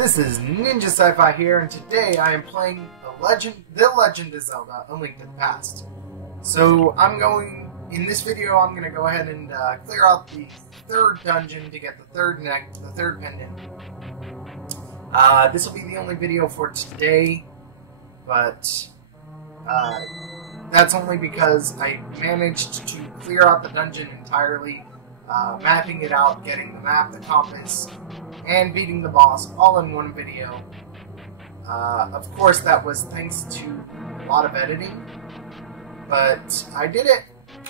This is Ninja Sci-Fi here, and today I am playing The Legend of Zelda: A Link to the Past. So in this video, I'm going to go ahead and clear out the third dungeon to get the third pendant. This will be the only video for today, but that's only because I managed to clear out the dungeon entirely, mapping it out, getting the map, the compass, and beating the boss all in one video. Of course, that was thanks to a lot of editing, but I did it.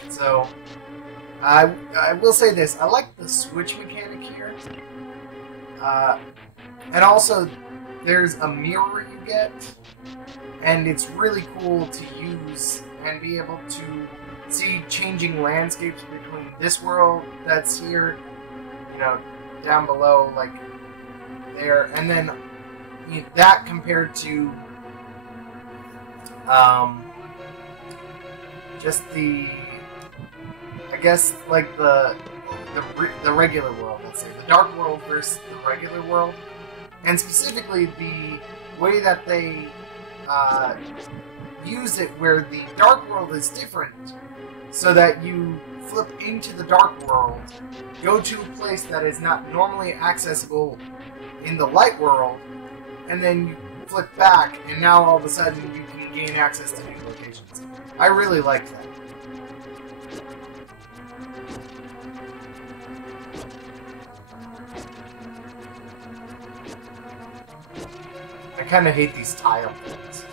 So I will say this: I like the switch mechanic here, and also there's a mirror you get, and it's really cool to use and be able to see changing landscapes between this world that's here, down below, like there, and then that compared to just I guess like the regular world, let's say the dark world versus the regular world, and specifically the way that they use it, where the dark world is different, so that you flip into the dark world, go to a place that is not normally accessible in the light world, and then you flip back, and now all of a sudden you can gain access to new locations. I really like that. I kind of hate these tile things.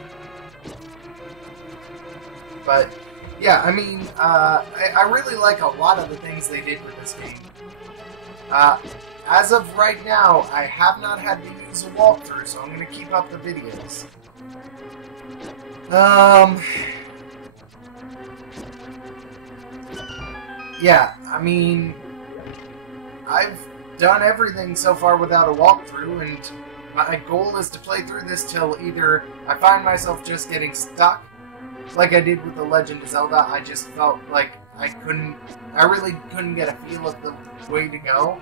But yeah, I mean, I really like a lot of the things they did with this game. As of right now, I have not had to use a walkthrough, so I'm going to keep up the videos. Yeah, I mean, I've done everything so far without a walkthrough, and my goal is to play through this till either I find myself just getting stuck, like I did with The Legend of Zelda. I just felt like I really couldn't get a feel of the way to go.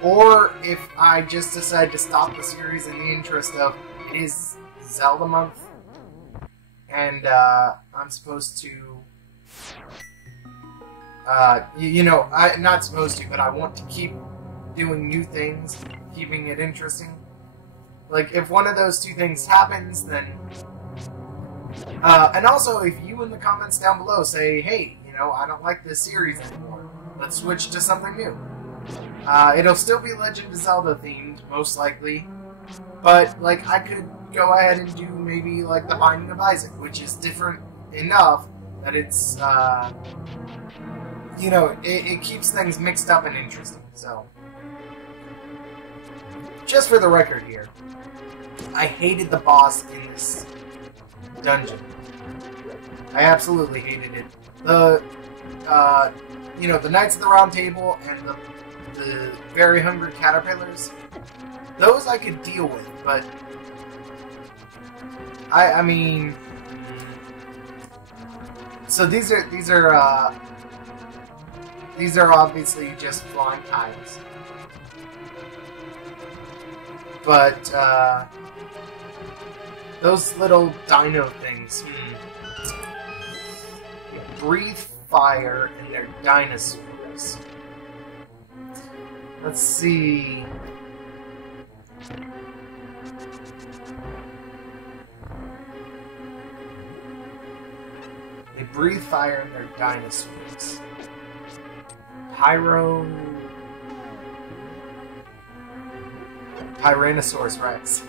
Or if I just decide to stop the series in the interest of, it is Zelda month, and I'm supposed to, I'm not supposed to, but I want to keep doing new things, keeping it interesting. Like, if one of those two things happens, then and also, if you in the comments down below say, hey, I don't like this series anymore, let's switch to something new. It'll still be Legend of Zelda themed, most likely, but, like, I could go ahead and do maybe, like, The Binding of Isaac, which is different enough that it's, it keeps things mixed up and interesting, so. Just for the record here, I hated the boss in this dungeon. I absolutely hated it. The Knights of the Round Table and the very hungry caterpillars, those I could deal with, but I mean, so these are obviously just flying tiles, but those little dino things, breathe fire and they're dinosaurs. Let's see. They breathe fire and they're dinosaurs. Tyrannosaurus Rex.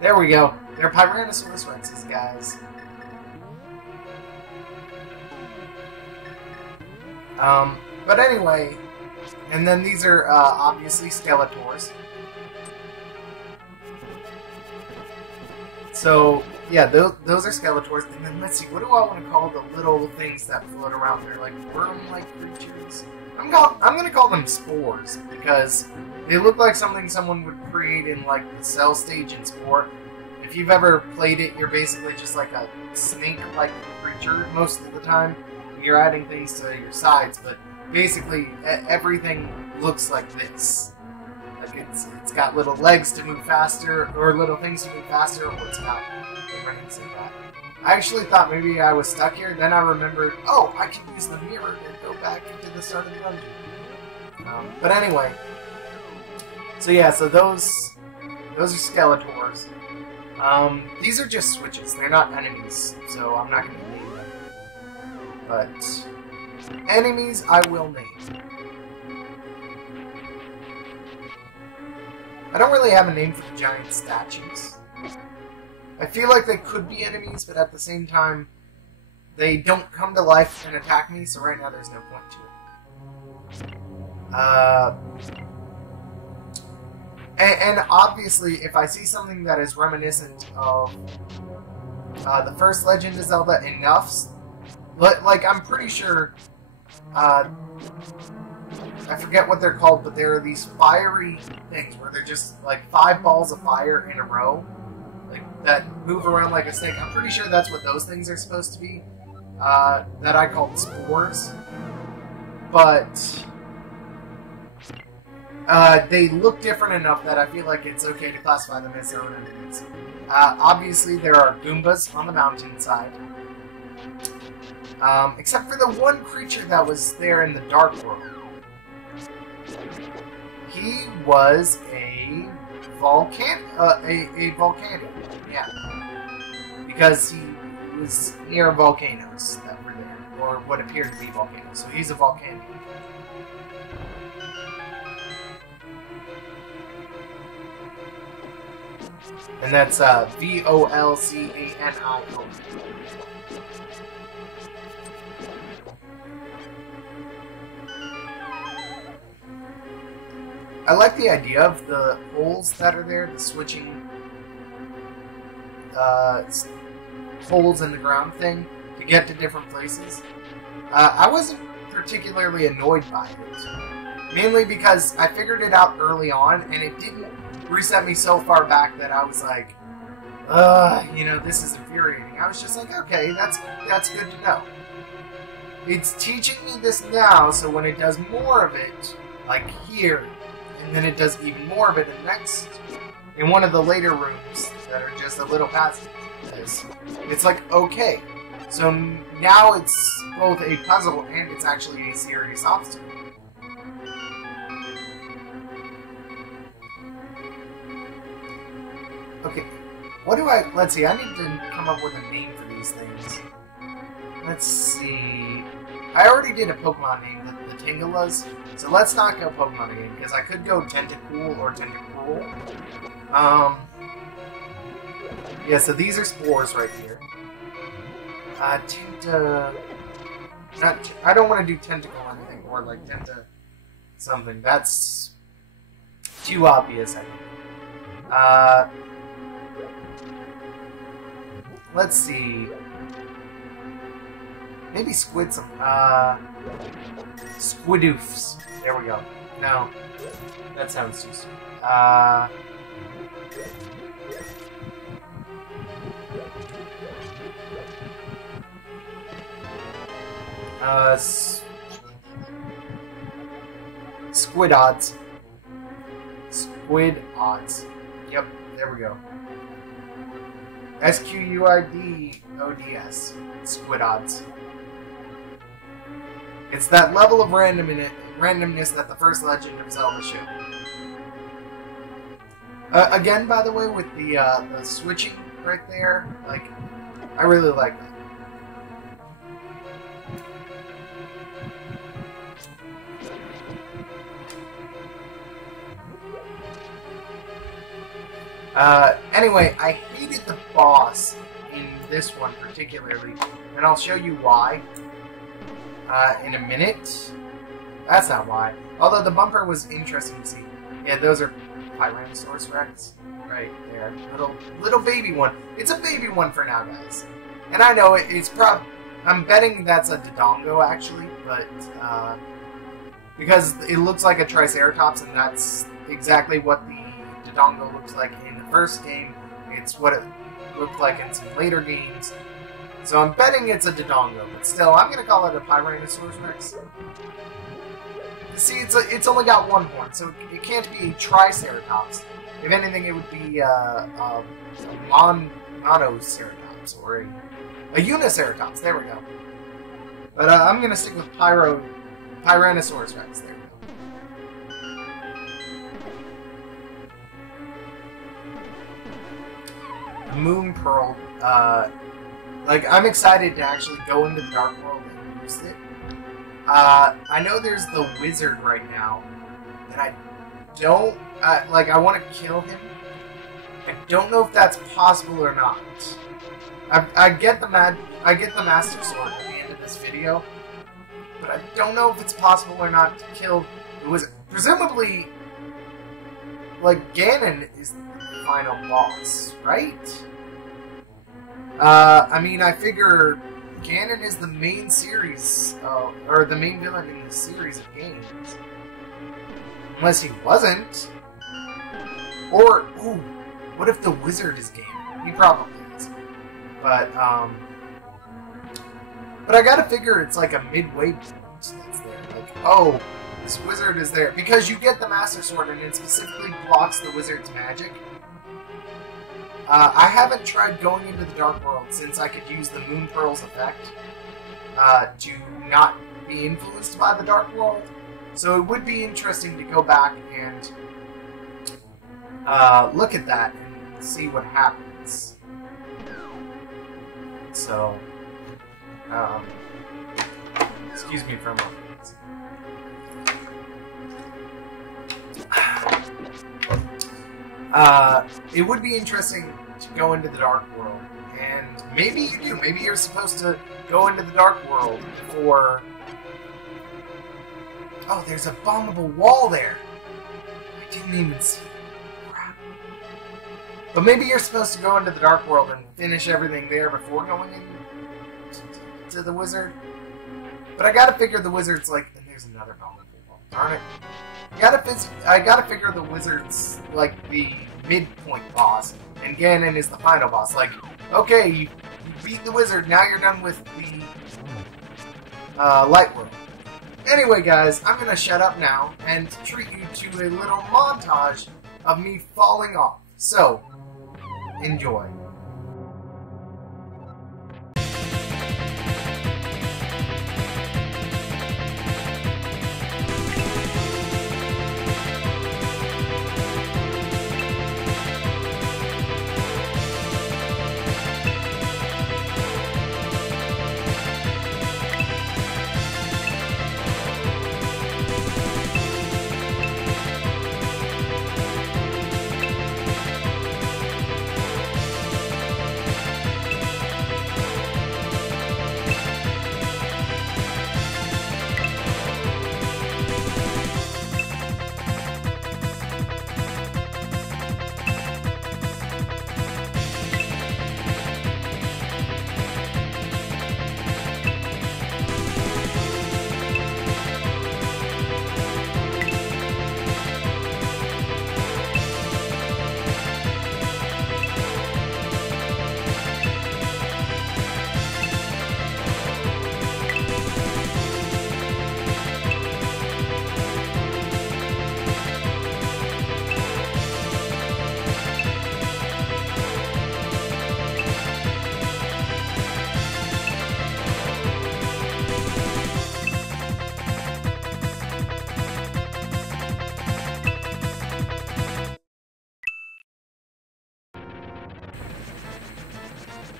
There we go. They're Tyrannosaurus Rexes, guys. But anyway, and then these are obviously Skeletors. So yeah, those are Skeletors. And then let's see, what do I want to call the little things that float around there, like worm-like creatures? I'm gonna call them spores, because they look like something someone would create in, like, the cell stage in Spore. If you've ever played it, you're basically just like a snake-like creature most of the time. You're adding things to your sides, but basically everything looks like this. Like it's got little legs to move faster, or little things to move faster, or it's got the rings like that. I actually thought maybe I was stuck here, then I remembered, oh, I can use the mirror to go back into the start of the dungeon. But anyway, so yeah, so those are Skeletors. These are just switches, they're not enemies, so I'm not going to name them. But enemies I will name. I don't really have a name for the giant statues. I feel like they could be enemies, but at the same time, they don't come to life and attack me, so right now there's no point to it. And obviously, if I see something that is reminiscent of the first Legend of Zelda enough, like I'm pretty sure, I forget what they're called, but there are these fiery things where they're just like 5 balls of fire in a row, like that move around like a snake. I'm pretty sure that's what those things are supposed to be, that I call spores. But they look different enough that I feel like it's okay to classify them as their own entities. Obviously, there are Goombas on the mountainside. Except for the one creature that was there in the Dark World. He was a volcano, yeah. Because he was near volcanoes that were there, or what appeared to be volcanoes, so he's a volcano. And that's Volcano. I like the idea of the holes that are there, the switching holes in the ground thing to get to different places. I wasn't particularly annoyed by it, mainly because I figured it out early on, and it didn't reset me so far back that I was like, you know, this is infuriating. I was just like, okay, that's good to know. It's teaching me this now, so when it does more of it, like here, and then it does even more of it in one of the later rooms that are just a little past this, it's like, okay. So now it's both a puzzle and it's actually a serious obstacle. Okay, let's see, I need to come up with a name for these things. Let's see, I already did a Pokemon name, the Tingalas, so let's not go Pokemon again, because I could go Tentacool or Tentacruel. Yeah, so these are spores right here. I don't want to do Tentacle or anything, or like Tenta something, that's too obvious, I think. Let's see. Maybe Squidoofs. There we go. No. That sounds too soon. Squid odds. Squid odds. Yep, there we go. SQUIDODS. Squid odds. It's that level of randomness that the first Legend of Zelda showed. Again, by the way, with the switching right there, like, I really like that. Anyway, I hated the boss in this one particularly, and I'll show you why in a minute. That's not why. Although the bumper was interesting to see. Yeah, those are Tyrannosaurus Rex right there. Little baby one. It's a baby one for now, guys. And I know it's I'm betting that's a Dodongo actually, but because it looks like a Triceratops, and that's exactly what the Dodongo looks like in the first game. It's what it looked like in some later games. So I'm betting it's a Dodongo, but still, I'm going to call it a Tyrannosaurus Rex. See, it's only got one horn, so it can't be a Triceratops. If anything, it would be a Monoceratops, or a Uniceratops. There we go. But I'm gonna stick with Tyrannosaurus Rex. There we go. Moon Pearl. Like, I'm excited to actually go into the Dark World and use it. I know there's the wizard right now, and I don't, like, I want to kill him. I don't know if that's possible or not. I get the Master Sword at the end of this video, but I don't know if it's possible or not to kill the wizard. Presumably, like, Ganon is the final boss, right? I mean, I figure Ganon is the main series, or the main villain in the series of games. Unless he wasn't. Or, ooh, what if the wizard is Ganon? He probably is. But I gotta figure it's like a midway point that's there. Like, oh, this wizard is there. Because you get the Master Sword and it specifically blocks the wizard's magic. I haven't tried going into the Dark World since I could use the Moon Pearl's effect to not be influenced by the Dark World. So it would be interesting to go back and look at that and see what happens. So, excuse me for a moment. It would be interesting to go into the Dark World, and maybe you do. Maybe you're supposed to go into the Dark World for... Oh, there's a bombable wall there! I didn't even see it. Crap. But maybe you're supposed to go into the Dark World and finish everything there before going in to the wizard. But I gotta figure the wizard's like... And there's another bombable wall. Darn it. I gotta figure the wizard's like the midpoint boss, and Ganon is the final boss. Like, okay, you beat the wizard, now you're done with the light world. Anyway, guys, I'm gonna shut up now and treat you to a little montage of me falling off. So, enjoy.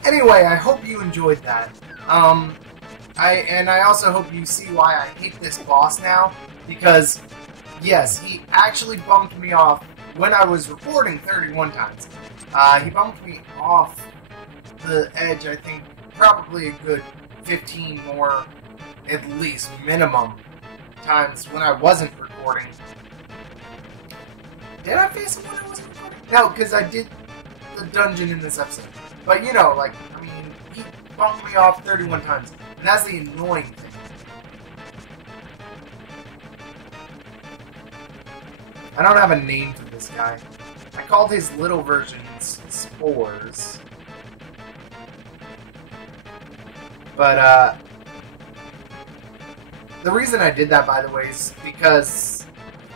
Anyway, I hope you enjoyed that. I also hope you see why I hate this boss now, because, yes, he actually bumped me off when I was recording 31 times. He bumped me off the edge, I think, probably a good 15 more, at least, minimum, times when I wasn't recording. Did I face him when I wasn't recording? No, because I did the dungeon in this episode. But, you know, like, I mean, he bumped me off 31 times. And that's the annoying thing. I don't have a name for this guy. I called his little versions Spores. But, The reason I did that, by the way, is because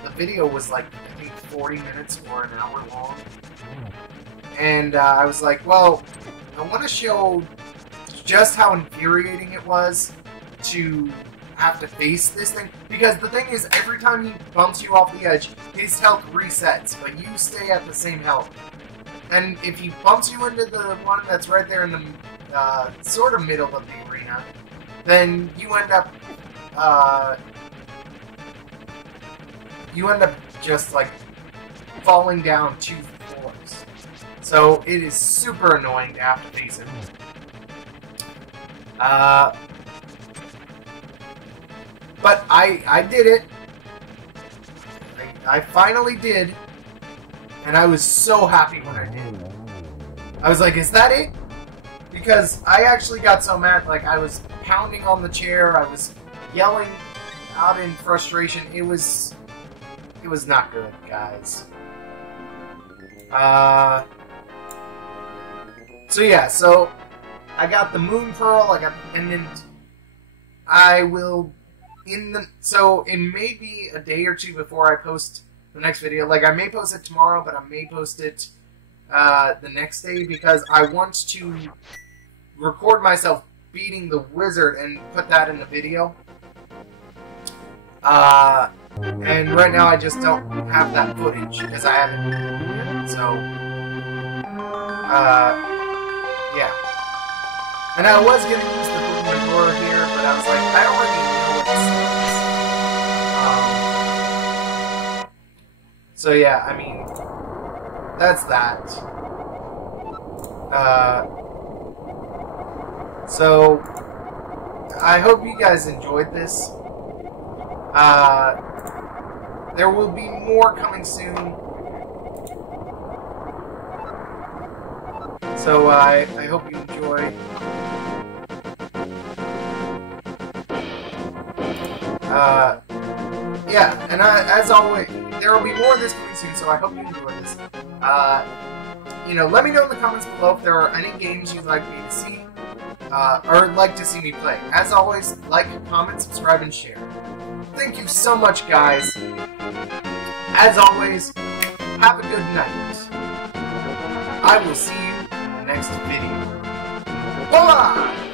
the video was like, I think 40 minutes or an hour long. And I was like, well, I want to show just how infuriating it was to have to face this thing. Because the thing is, every time he bumps you off the edge, his health resets, but you stay at the same health. And if he bumps you into the one that's right there in the sort of middle of the arena, then you end up just like falling down 2 floors. So it is super annoying to have to face him. But I did it. I finally did. And I was so happy when I did. I was like, is that it? Because I actually got so mad, like I was pounding on the chair, I was yelling out in frustration. It was not good, guys. So yeah, so I got the Moon Pearl, I got the pendant. I will so it may be a day or two before I post the next video. Like, I may post it tomorrow, but I may post it the next day because I want to record myself beating the wizard and put that in the video. And right now I just don't have that footage because I haven't yet, so yeah. And I was gonna use the movement door here, but I was like, I already know what this is. So yeah, I mean, that's that. So I hope you guys enjoyed this. There will be more coming soon. So I hope you enjoy. Yeah, and as always, there will be more of this coming soon, so I hope you enjoy this. You know, let me know in the comments below if there are any games you'd like me to see, or like to see me play. As always, like, comment, subscribe, and share. Thank you so much, guys. As always, have a good night. I will see you in the next video. Bye!